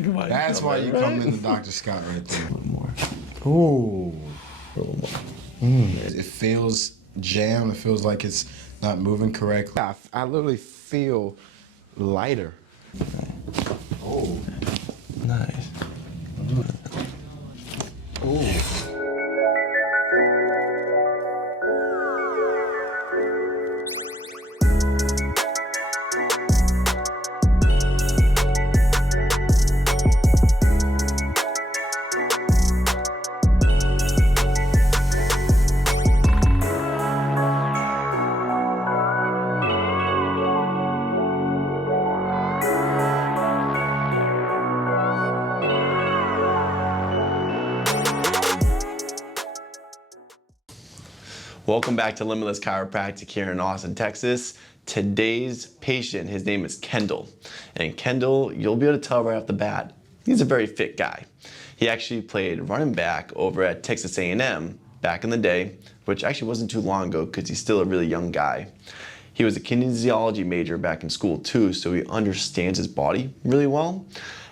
That's why you come in the Dr. Scott right there. A little more. Ooh. A little more. It feels jammed. It feels like it's not moving correctly. I literally feel lighter. Oh. Nice. Ooh. Welcome back to Limitless Chiropractic here in Austin, Texas. Today's patient, his name is Kendall. And Kendall, you'll be able to tell right off the bat, he's a very fit guy. He actually played running back over at Texas A&M back in the day, which actually wasn't too long ago because he's still a really young guy. He was a kinesiology major back in school too, so he understands his body really well.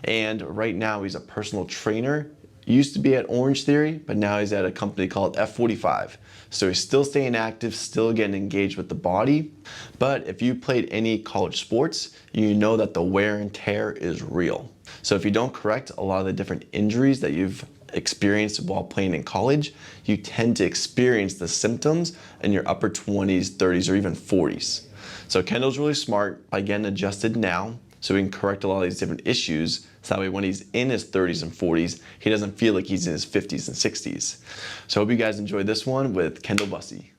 And right now he's a personal trainer. He used to be at Orange Theory, but now he's at a company called F45. So he's still staying active, still getting engaged with the body. But if you played any college sports, you know that the wear and tear is real. So if you don't correct a lot of the different injuries that you've experienced while playing in college, you tend to experience the symptoms in your upper 20s, 30s, or even 40s. So Kendall's really smart by getting adjusted now, so we can correct a lot of these different issues, so that way when he's in his 30s and 40s, he doesn't feel like he's in his 50s and 60s. So I hope you guys enjoyed this one with Kendall Bussey.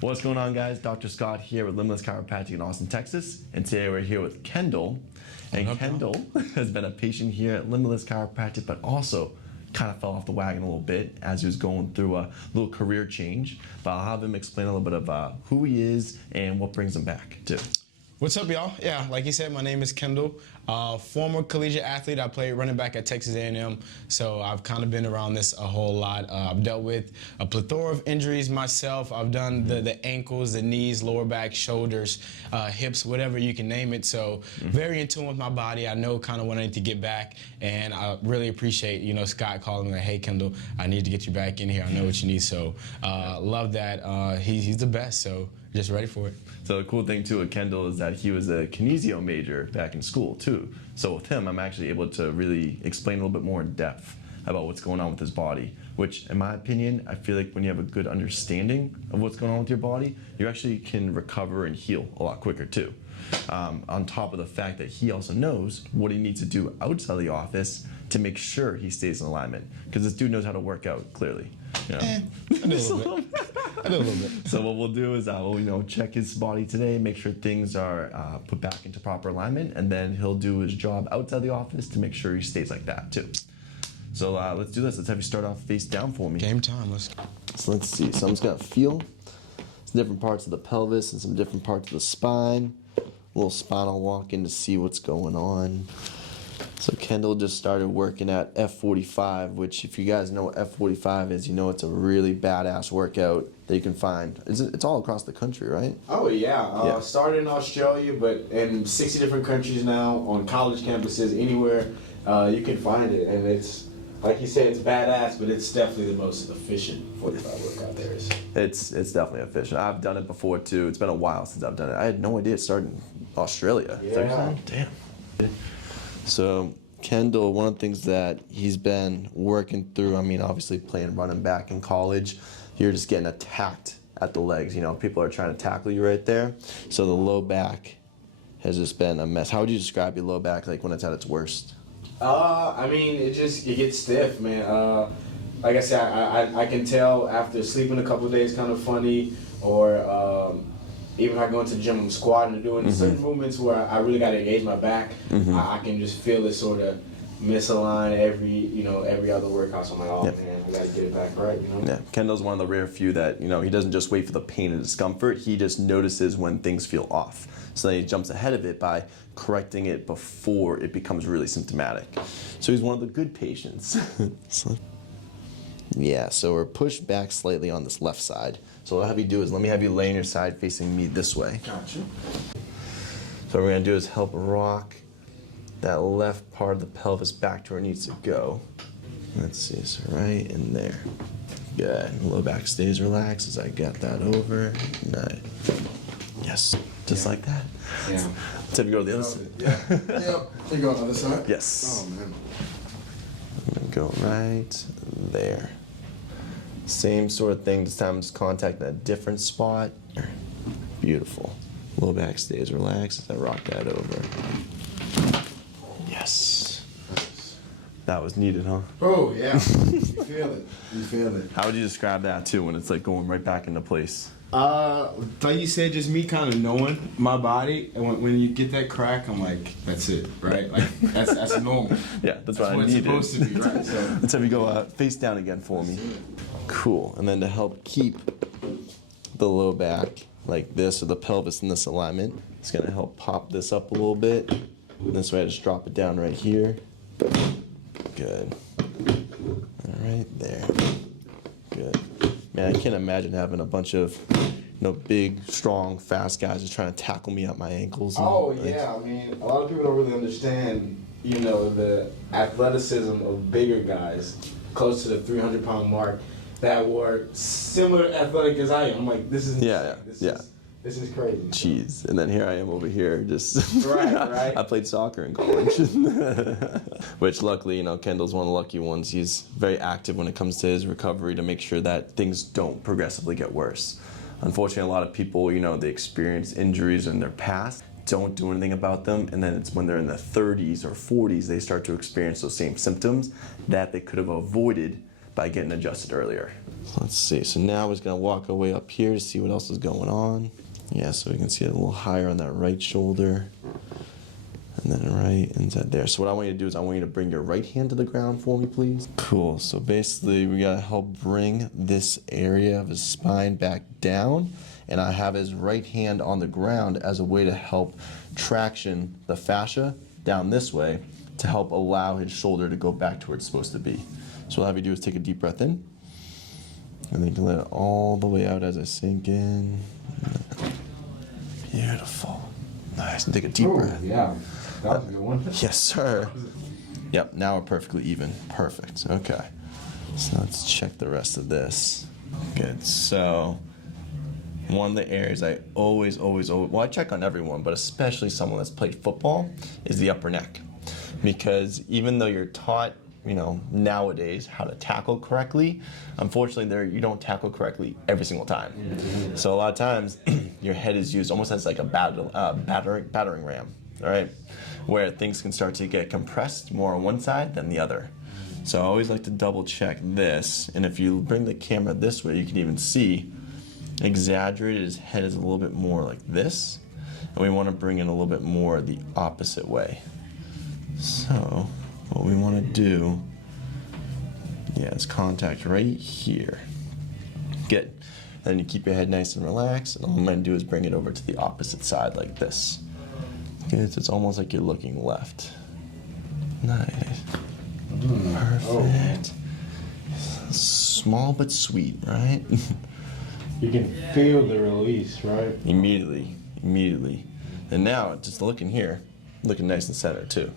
What's going on, guys? Dr. Scott here with Limitless Chiropractic in Austin, Texas. And today we're here with Kendall. And Kendall has been a patient here at Limitless Chiropractic, but also kind of fell off the wagon a little bit as he was going through a little career change. But I'll have him explain a little bit of who he is and what brings him back too. What's up, y'all? Yeah, like you said, my name is Kendall. Former collegiate athlete. I played running back at Texas A&M, so I've kind of been around this a whole lot. I've dealt with a plethora of injuries myself. I've done the ankles, the knees, lower back, shoulders, hips, whatever you can name it. So very in tune with my body. I know kind of when I need to get back, and I really appreciate, Scott calling me like, hey, Kendall, I need to get you back in here. I know what you need. So love that. He's the best, so just ready for it. So the cool thing too with Kendall is that he was a kinesio major back in school too. So with him, I'm actually able to really explain a little bit more in depth about what's going on with his body, which in my opinion, I feel like when you have a good understanding of what's going on with your body, you actually can recover and heal a lot quicker too. On top of the fact that he also knows what he needs to do outside of the office to make sure he stays in alignment, because this dude knows how to work out clearly. I do a little bit. I do a little bit. So what we'll do is we'll check his body today, make sure things are put back into proper alignment, and then he'll do his job outside the office to make sure he stays like that too. So let's do this. Let's have you start off face down for me. Game time. So let's see. So I'm just gonna feel some different parts of the pelvis and some different parts of the spine. A little spinal walking to see what's going on. So Kendall just started working at F45, which if you guys know what F45 is, you know it's a really badass workout that you can find. It's all across the country, right? Oh yeah. Started in Australia, but in 60 different countries now, on college campuses, anywhere you can find it. And it's, like you said, it's badass, but it's definitely the most efficient 45 workout there is. It's definitely efficient. I've done it before too. It's been a while since I've done it. I had no idea it started in Australia. Yeah. Damn. So Kendall, one of the things that he's been working through, obviously playing running back in college, you're just getting attacked at the legs. People are trying to tackle you right there. So the low back has just been a mess. How would you describe your low back like when it's at its worst? It gets stiff, man. Like I said, I can tell after sleeping a couple of days kind of funny, or even if I go into the gym, I'm squatting and doing certain movements where I really got to engage my back. I can just feel it sort of misalign every other workout. So I'm like, man, I got to get it back right. Yeah, Kendall's one of the rare few that he doesn't just wait for the pain and discomfort. He just notices when things feel off. So then he jumps ahead of it by correcting it before it becomes really symptomatic. So he's one of the good patients. Yeah, so we're pushed back slightly on this left side. So what I'll have you do is let me have you lay on your side facing me this way. Gotcha. So what we're gonna do is help rock that left part of the pelvis back to where it needs to go. Let's see, so right in there. Good. Low back stays relaxed as I get that over. Nice. Yes. Just like that. Yeah. Let's have you go to the other side. Yeah. Yep. You go on the other side? Yes. Oh, man. I'm gonna go right there. Same sort of thing, this time just contact a different spot. Beautiful. Low back stays relaxed as I rock that over. Yes. That was needed, huh? Oh, yeah. You feel it. You feel it. How would you describe that too when it's like going right back into place? Like you said, just me kind of knowing my body, and when you get that crack, I'm like, that's it, right? Like that's normal. Yeah, that's what I it's needed. supposed to be, right? So Let's have you go face down again for me. Cool. And then to help keep the low back like this, or the pelvis in this alignment, it's gonna help pop this up a little bit. And this way I just drop it down right here. Good. All right there. Good. Man, I can't imagine having a bunch of, big, strong, fast guys just trying to tackle me at my ankles. Oh, yeah. I mean, a lot of people don't really understand, the athleticism of bigger guys, close to the 300-pound mark, that were similar athletic as I am. I'm like, this is Yeah, insane. This is crazy. Jeez. And then here I am over here just... Right. I played soccer in college. Which luckily, Kendall's one of the lucky ones. He's very active when it comes to his recovery to make sure that things don't progressively get worse. Unfortunately, a lot of people, they experience injuries in their past, don't do anything about them, and then it's when they're in their 30s or 40s they start to experience those same symptoms that they could have avoided by getting adjusted earlier. Let's see, so now we're just gonna walk our way up here to see what else is going on. Yeah, so we can see it a little higher on that right shoulder. And then right inside there. So what I want you to do is I want you to bring your right hand to the ground for me, please. Cool, so basically we gotta help bring this area of his spine back down, and I have his right hand on the ground as a way to help traction the fascia down this way to help allow his shoulder to go back to where it's supposed to be. So what I'll have you do is take a deep breath in, and then you can let it all the way out as I sink in. Beautiful. Nice, and take a deep breath. Yeah. That was a good one. Yes, sir. Yep, now we're perfectly even. Perfect, okay. So let's check the rest of this. Good, so one of the areas I always, well, I check on everyone, but especially someone that's played football, is the upper neck. Because even though you're taught, nowadays how to tackle correctly, unfortunately you don't tackle correctly every single time. So a lot of times your head is used almost as like a battering ram, all right? Where things can start to get compressed more on one side than the other. So I always like to double check this, and if you bring the camera this way, you can even see exaggerated, his head is a little bit more like this, and we want to bring it a little bit more the opposite way. So what we want to do, is contact right here. Good. Then you keep your head nice and relaxed, and all I'm going to do is bring it over to the opposite side like this. Good, so it's almost like you're looking left. Nice. Perfect. Small but sweet, right? You can feel the release, right? Immediately. And now, just looking here, looking nice and center too.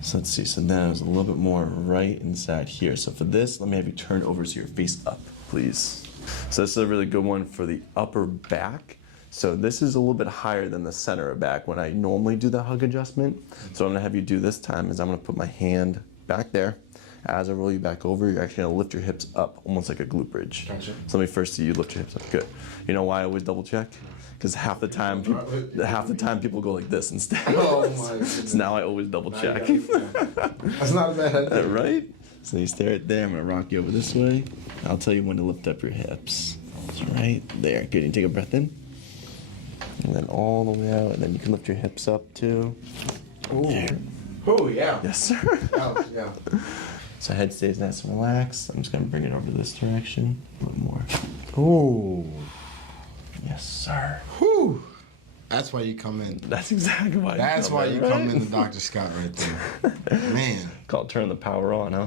So let's see, so now there's a little bit more right inside here. So for this, let me have you turn over so your face up, please. So this is a really good one for the upper back. So this is a little bit higher than the center of back when I normally do the hug adjustment. So what I'm gonna have you do this time is I'm gonna put my hand back there. As I roll you back over, you're actually gonna lift your hips up, almost like a glute bridge. Gotcha. So let me first see you lift your hips up, good. You know why I always double check? Because half the time people go like this instead. Oh my goodness. So now I always double check. That's not a bad idea. Right? So you stay right there, I'm gonna rock you over this way. I'll tell you when to lift up your hips. So right there, good, you take a breath in. And then all the way out, and then you can lift your hips up too. Ooh. Oh, yeah. Yes, sir. Oh, yeah. So head stays nice and relaxed. I'm just gonna bring it over this direction. A little more. ooh, Yes, sir. whew. That's why you come in. That's exactly why. That's why you right? come in, the Dr. Scott right there. Man, Called turn the power on, huh?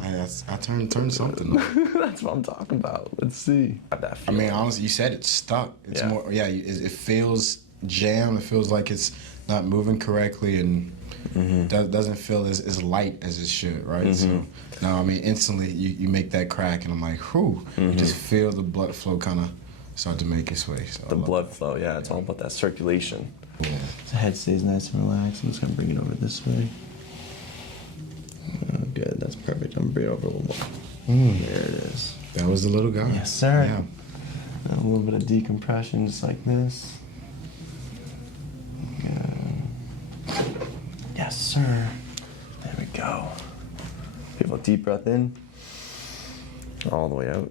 I turned something on. That's what I'm talking about. Let's see. Got that I feeling. mean, honestly, you said it's stuck. It's Yeah. more, it feels jammed. It feels like it's not moving correctly, and doesn't feel as light as it should, right? So now, I mean, instantly you make that crack, and I'm like, whew, you just feel the blood flow kind of start to make its way. So The blood flow, yeah, it's all about that circulation. Yeah. The head stays nice and relaxed. I'm just gonna bring it over this way. Oh, good, that's perfect. I'm gonna bring it over a little more. There it is. That was the little guy. Yes, sir. Yeah. A little bit of decompression, just like this. Good. Yes, sir. There we go. Beautiful deep breath in. All the way out.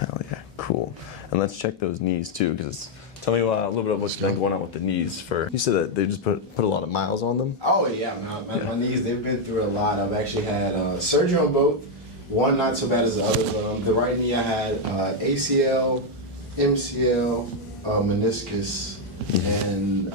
Hell yeah, cool. And let's check those knees too, because tell me a little bit of what's been going on with the knees. You said that they just put a lot of miles on them? Oh yeah, my knees, they've been through a lot. I've actually had surgery on both. One not so bad as the other. The right knee I had ACL, MCL, meniscus, and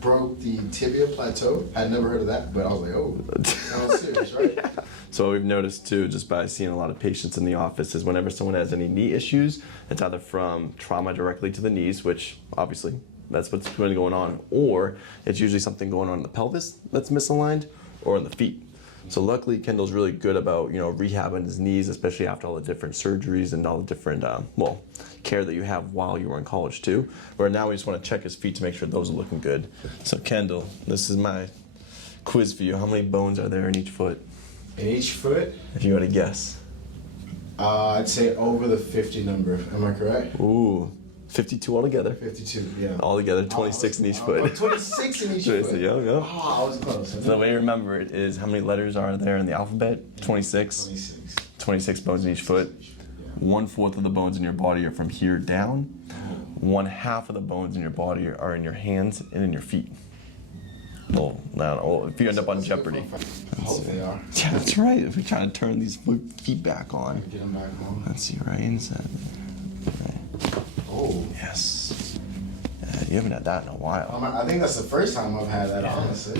broke the tibia plateau. I'd never heard of that, but I was like, oh, sounds serious, right? Yeah. So what we've noticed too, just by seeing a lot of patients in the office, is whenever someone has any knee issues, it's either from trauma directly to the knees, which obviously that's what's been going on, or it's usually something going on in the pelvis that's misaligned, or in the feet. So luckily, Kendall's really good about rehabbing his knees, especially after all the different surgeries and all the different care that you have while you were in college too. Where now we just want to check his feet to make sure those are looking good. So Kendall, this is my quiz for you. How many bones are there in each foot? In each foot? If you were to guess. I'd say over the 50 number. Am I correct? Ooh, 52 altogether. 52, yeah. Altogether, 26 in each foot. 26 in each foot. Yeah. Oh, I was close. So the way to remember it is how many letters are there in the alphabet? 26. 26. 26 bones in each foot. 1/4 of the bones in your body are from here down. 1/2 of the bones in your body are in your hands and in your feet. Well, now if you end up on Jeopardy. I hope they are. Yeah, that's right. If we try to turn these feet back on. Get them back on. Let's see, right inside. Right. Oh. Yes. You haven't had that in a while. I think that's the first time I've had that, honestly.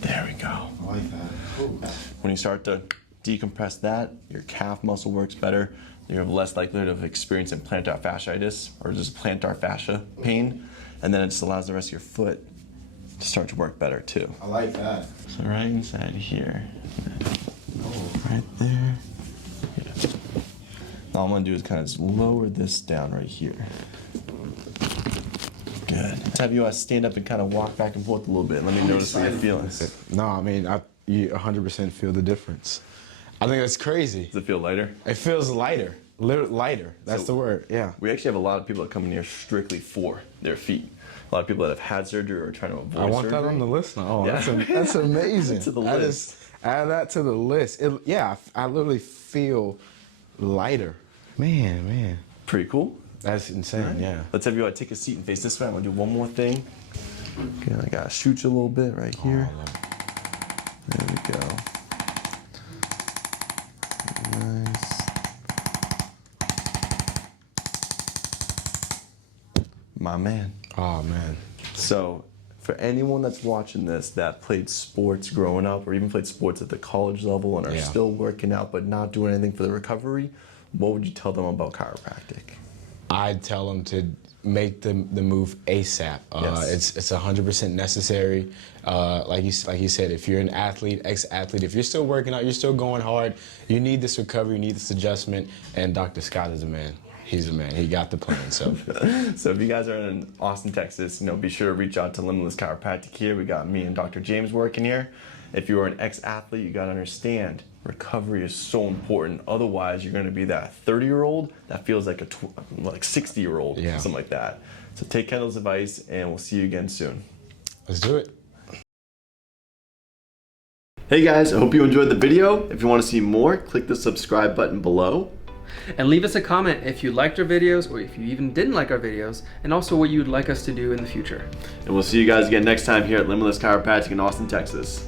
There we go. I like that. Ooh. When you start to decompress that, your calf muscle works better. You have less likelihood of experiencing plantar fasciitis or just plantar fascia pain. And then it just allows the rest of your foot to start to work better too. I like that. So right inside here. Oh. Right there. Yeah. Now all I'm gonna do is kind of just lower this down right here. Good. Let's have you stand up and kind of walk back and forth a little bit and let me notice how you're feeling. No, I mean, you 100% feel the difference. I think that's crazy. Does it feel lighter? It feels lighter. Lighter. That's the word. Yeah. We actually have a lot of people that come in here strictly for their feet. A lot of people that have had surgery or are trying to avoid surgery. I want that on the list now. Oh, Yeah. that's amazing. To the list. Add that to the list. I literally feel lighter. Man. Pretty cool. That's insane, Right. yeah. Let's have you take a seat and face this way. I'm gonna do one more thing. Okay, I gotta shoot you a little bit right here. There we go. Nice. My man. Oh, man. So, for anyone that's watching this that played sports growing up or even played sports at the college level and are still working out but not doing anything for the recovery, what would you tell them about chiropractic? I'd tell them to make the move ASAP. Yes. It's 100% necessary. Like you said, if you're an athlete, ex-athlete, if you're still working out, you're still going hard, you need this recovery, you need this adjustment, and Dr. Scott is the man. He's the man. He got the plan. So if you guys are in Austin, Texas, be sure to reach out to Limitless Chiropractic here. We got me and Dr. James working here. If you are an ex-athlete, you got to understand recovery is so important. Otherwise, you're going to be that 30-year-old that feels like a 60-year-old, something like that. So take Kendall's advice, and we'll see you again soon. let's do it. Hey guys, I hope you enjoyed the video. If you want to see more, click the subscribe button below. And leave us a comment if you liked our videos or if you even didn't like our videos, and also what you'd like us to do in the future. And we'll see you guys again next time here at Limitless Chiropractic in Austin, Texas.